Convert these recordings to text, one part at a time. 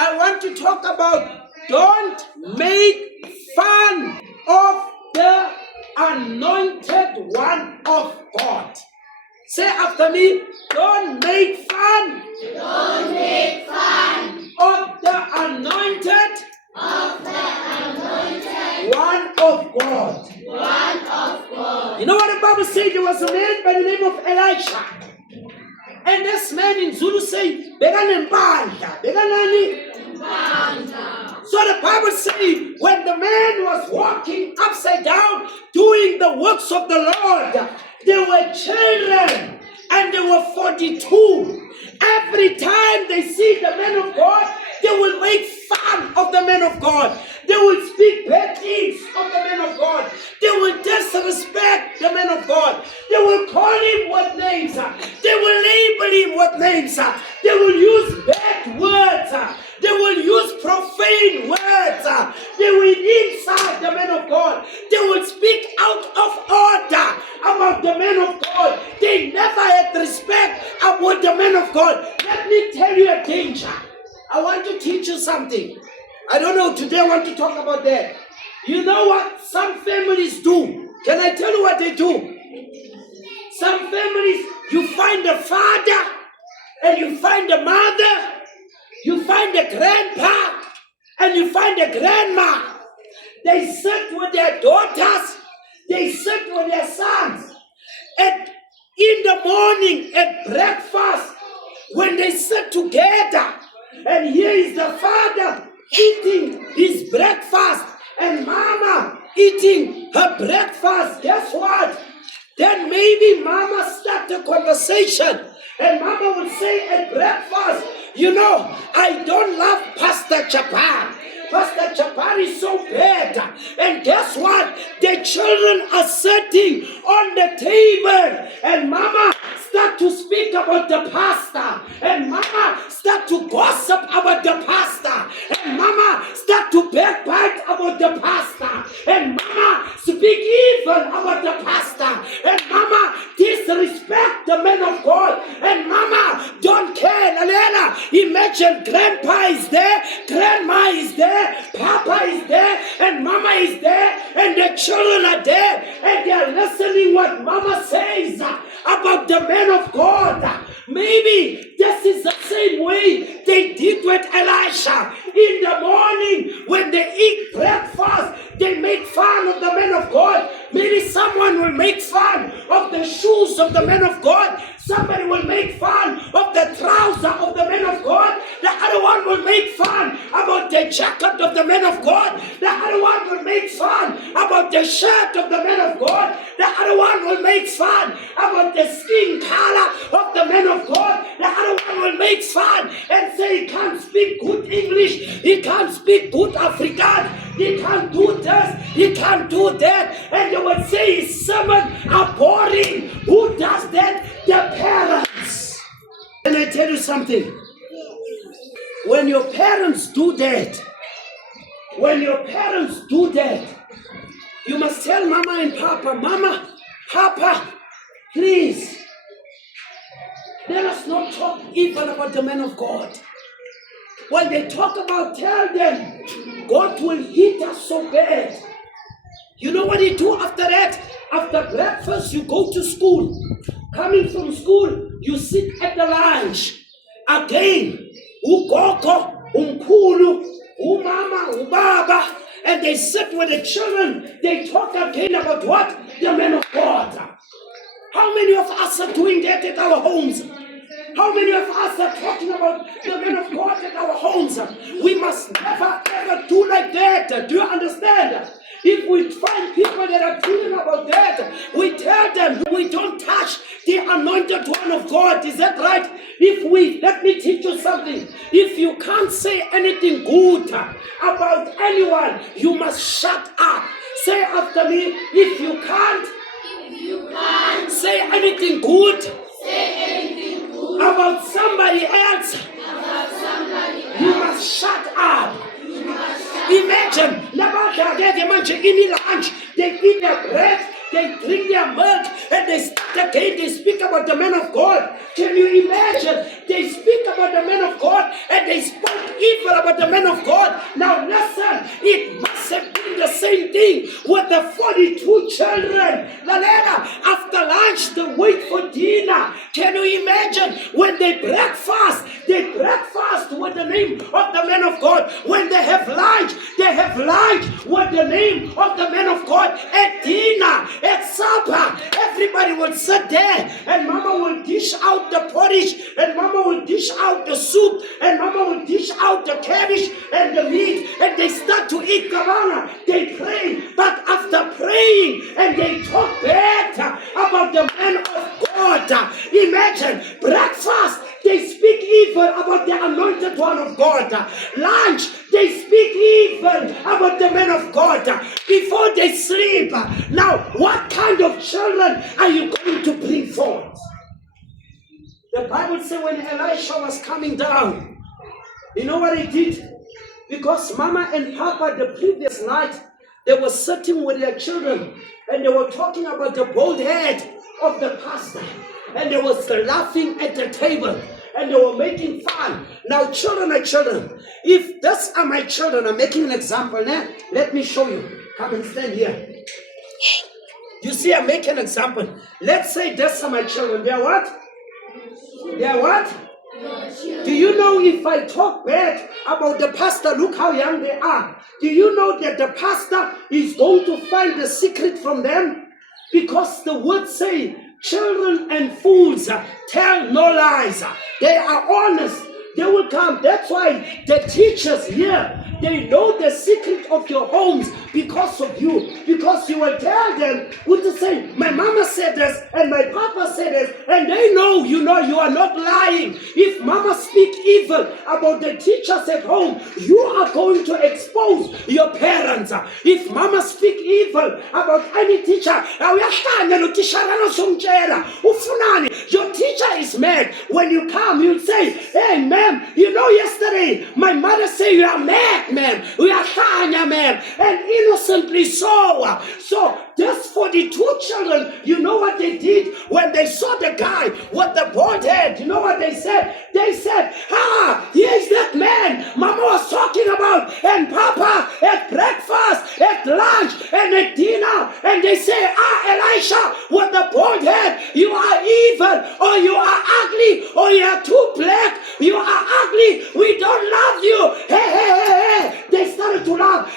I want to talk about don't make fun of the anointed one of God. Say after me, don't make fun. Don't make fun of the anointed one of God. One of God. You know what the Bible said? There was a man by the name of Elisha. And this man in Zulu say, Beganembanda, Beganani. So the Bible says, when the man was walking upside down, doing the works of the Lord, there were children, and there were 42. Every time they see the man of God, they will make fun of the man of God. They will speak bad things of the man of God. They will disrespect the man of God. They will call him what names. They will label him what names. They will use bad words. They will use profane words. They will insult the man of God. They will speak out of order about the man of God. They never had respect about the man of God. Let me tell you a danger. I want to teach you something. I don't know, today I want to talk about that. You know what some families do? Can I tell you what they do? Some families, you find the father and you find the mother, you find the grandpa and you find the grandma. They sit with their daughters, they sit with their sons. And in the morning at breakfast, when they sit together, and here is the father eating his breakfast and mama eating her breakfast. Guess what? Then maybe mama start a conversation and mama will say at breakfast, you know, I don't love Pastor Chapar. Pastor Chapar is so bad. And guess what? The children are sitting on the table and mama start to speak about the pastor. And mama start to gossip about the pastor. And mama start to backbite about the pastor. And mama speak evil about the pastor. And mama disrespect the man of God. And mama don't care. Lalena, imagine grandpa is there, grandma is there, papa is there, and mama is there, and the children are there, and they are listening what mama says about the man of God. Maybe this is the same way they did with Elisha. In the morning, when they eat breakfast, they make fun of the man of God. Maybe someone will make fun of the shoes of the man of God. Somebody will make fun of the trouser of the man of God. The other one will make fun about the jacket of the man of God. The other one will make fun about the shirt of the man of God. The other one will make fun about the skin color of the man of God. The other one will make fun and say he can't speak good English. He can't speak good Afrikaans. He can't do this. He can't do that. And they will say his sermons are boring. Who does that? The parents. Can I tell you something? When your parents do that, you must tell mama and papa, mama, papa, please, let us not talk evil about the man of God. When they talk about, tell them, God will hit us so bad. You know what you do after that? After breakfast, you go to school. Coming from school, you sit at the lunch. Again, ugogo, umkhulu, umama, ubaba, and they sit with the children. They talk again about what? The man of God. How many of us are doing that at our homes? How many of us are talking about the man of God at our homes? We must never ever do like that. Do you understand? If we find people that are feeling about that, we tell them we don't touch the anointed one of God. Is that right? Let me teach you something. If you can't say anything good about anyone, you must shut up. Say after me, if you can't say anything good about somebody else, you must shut up. Imagine, in lunch, they eat their bread, they drink their milk, and they start again, they speak about the man of God. Can you imagine? They speak about the man of God, and they spoke evil evil about the man of God. Now listen, it must have been the same thing with the 42 children. Lalela, after lunch, they wait for dinner. Can you imagine when they breakfast with the name of the man of God. When they have lunch with the name of the man of God. At dinner, at supper, everybody will sit there and mama will dish out the porridge, and mama will dish out the soup, and mama will dish out the cabbage and the meat, and they start to eat kabana. They pray, but after praying and they talk bad about the man of God. Imagine breakfast, they speak evil about the anointed one of God. Lunch, they speak evil about the man of God. Before they sleep, now what kind of children are you going to bring forth? The Bible says when Elisha was coming down, you know what he did? Because Mama and Papa the previous night, they were sitting with their children and they were talking about the bald head of the pastor. And they were laughing at the table and they were making fun. Now children are children. If these are my children, I'm making an example now. Let me show you. Come and stand here. You see, I'm making an example. Let's say these are my children. They are what? They are what? Do you know if I talk bad about the pastor, look how young they are. Do you know that the pastor is going to find the secret from them? Because the words say, children and fools tell no lies. They are honest. They will come. That's why the teachers here, they know the secret of your homes because of you. Because you will tell them what to say. My mama said this and my papa said this. And they know, you are not lying. If mama speak evil about the teachers at home, you are going to expose your parents. If mama speak evil about any teacher, your teacher is mad. When you come, you'll say, hey, ma'am, yesterday my mother said you are mad, ma'am. We are tanya, ma'am. And innocently so. So just 42 children, you know what they did? When they saw the guy with the bald head, you know what they said? They said, here's that man Mama was talking about, and Papa at breakfast, at lunch, and at dinner. And they say, Elisha, with the bald head, you are evil, or you are ugly, or you are too black, you are ugly, we don't love you. Hey. They started to laugh.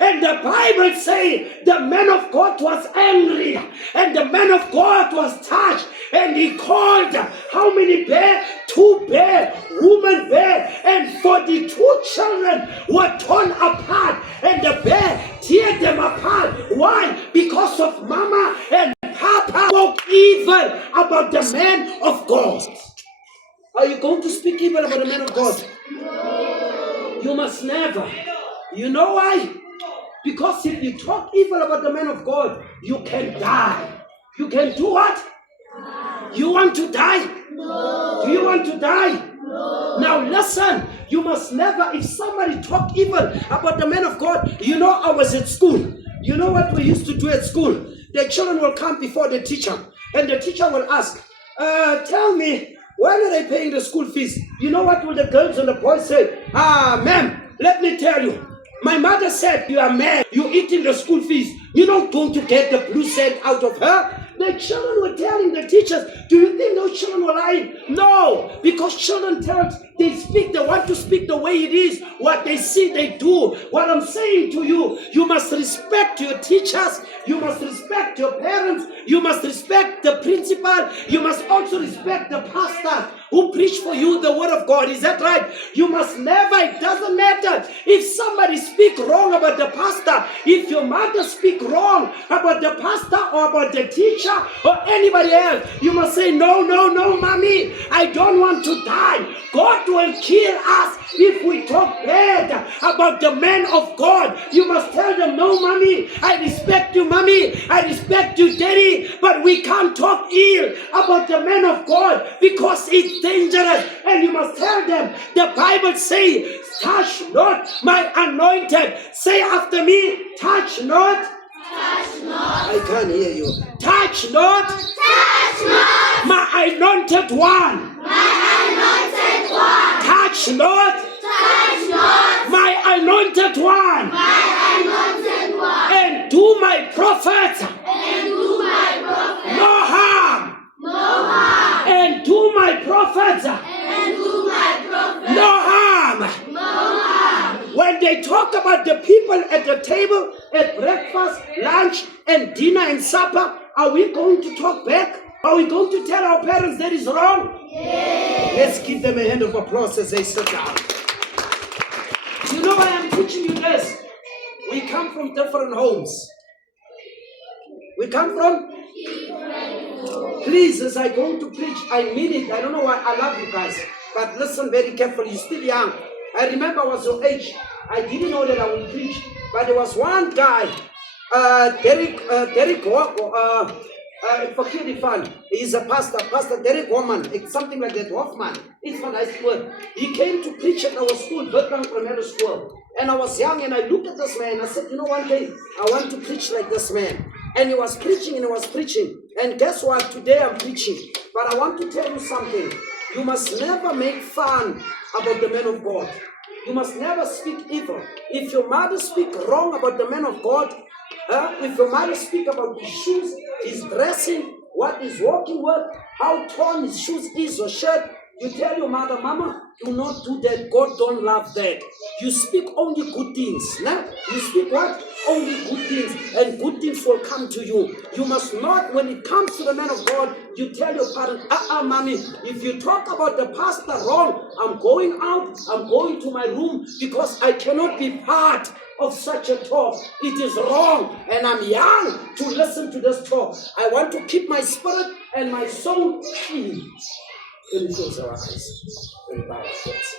And the Bible says the man of God was angry, and the man of God was touched, and he called how many bears? 2 bears, woman bear, and 42 children were torn apart, and the bear teared them apart. Why? Because of Mama and Papa spoke evil about the man of God. Are you going to speak evil about the man of God? No. You must never. You know why? Because if you talk evil about the man of God, you can die. You can do what? You want to die? No. Do you want to die? No. Now listen, you must never, if somebody talk evil about the man of God, I was at school. You know what we used to do at school? The children will come before the teacher, and the teacher will ask, tell me, why are they paying the school fees? You know what will the girls and the boys say? Ma'am, let me tell you. My mother said, you are mad. You're eating the school fees. You're not going to get the blue cent out of her. The children were telling the teachers, do you think those children were lying? No, because children they want to speak the way it is. What they see, they do. What I'm saying to you, you must respect your teachers. You must respect your parents. You must respect the principal. You must also respect the pastor who preach for you the word of God. Is that right? You must never, it doesn't matter if somebody speak wrong about the pastor. If your mother speak wrong about the pastor or about the teacher or anybody else, you must say, no, mommy, I don't want to die. God will kill us if we talk bad about the man of God. You must tell them, no, mommy, I respect you, mommy, I respect you, daddy, but we can't talk ill about the man of God because it's dangerous. And you must tell them, the Bible says, touch not my anointed. Say after me, touch not. Touch not. I can't hear you. Touch not. Touch not. My anointed one. My anointed one. Touch touch not touch not my anointed one, my anointed one, and do my prophets and do my prophet no harm, no harm, and do my prophets and do my prophet no harm. no harm. When they talk about the people at the table, at breakfast, lunch, and dinner and supper, are we going to talk back? Are we going to tell our parents that is wrong? Yes. Let's give them a hand of applause as they sit down. Do you know why I'm teaching you this? We come from different homes. We come from? Please, as I go to preach, I mean it. I don't know why I love you guys. But listen very carefully. You're still young. I remember I was your age. I didn't know that I would preach. But there was one guy, Derek Walker, forget the fun. He's a pastor, Pastor Derek Woman, it's something like that, Hoffman. It's a nice word. He came to preach at our school, Bertrand Primary School. And I was young and I looked at this man. I said, you know, one day I want to preach like this man. And he was preaching and he was preaching. And guess what? Today I'm preaching. But I want to tell you something. You must never make fun about the man of God. You must never speak evil. If your mother speaks wrong about the man of God, if your mother speaks about his shoes, his dressing, what he's walking with, how torn his shoes is or shirt, you tell your mother, Mama, do not do that. God don't love that. You speak only good things. Nah? You speak what? Only good things. And good things will come to you. You must not, when it comes to the man of God, you tell your parents, Mommy, if you talk about the pastor wrong, I'm going out, I'm going to my room because I cannot be part of such a talk. It is wrong. And I'm young to listen to this talk. I want to keep my spirit and my soul clean. Let me close our eyes and bow our heads.